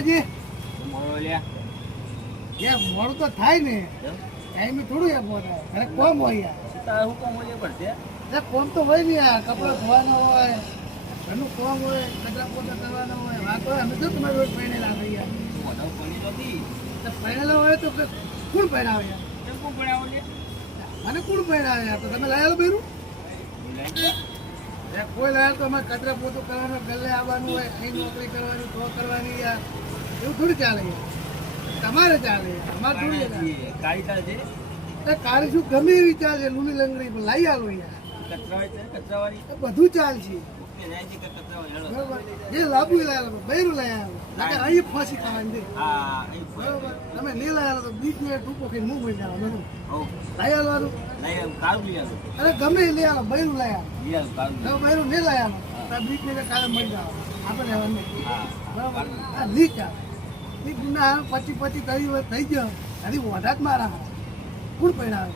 માજી મોડો લ્યા યાર મોડું તો થાય ને ટાઈમે થોડું યાર પહોંચાય અરે કોમ હોય યાર તારે હું કોમ હોય પડશે અરે કોમ તો હોય ને યાર કપડાં ધોવાના હોય ઘરનું કોમ હોય કચરા પોતા કરવાના હોય વાત હોય અમે તો તમારી રોજ પહેણેલા થઈ યાર મોઢા પડી નથી પહેણેલા હોય તો કોણ પહેરાવે યાર કેમ કોમ ભણાવો લે મને કોણ પહેરાવે યાર તો તમે લાયેલો પહેરું કોઈ લાયા તો અમારે કચરા પોતું કરવાનું ગલ્લે આવવાનું હોય અહીં નોકરી કરવાની તો કરવાની યાર એવું થોડી ચાલે યાર તમારે ચાલે અમારે થોડી કાળી ચાલે છે કાળી શું ગમે એવી ચાલે લૂની લંગડી પણ લાવી આલો યાર કચરાવાળી બધું ચાલશે ઓકે જાય છે કે કચરાવાળી હેલો બરોબર જે લાવવું એ લાયેલો બૈરું લઈ આવ્યો અહીં ફાંસી ખાવાની દે હા બરોબર તમે નહીં લાયેલો તો બીજ ને ટૂંકો ખાઈને મું મળી જવાનું હો લઈ આવવાનું નહીં કાળું લઈ આલો અરે ગમે એ લઈ આવો બૈરું લઈ આવો લઈ આલો કાળું જો બૈરું નહીં લઈ આવો તો બીજ ને કાલે મળી જાવ આપણે રહેવાનું હા બરોબર આ લીક ચાલે લીક ના પછી થઈ ગયો હજી ઓઢા જ મારા કોણ પહેરાવે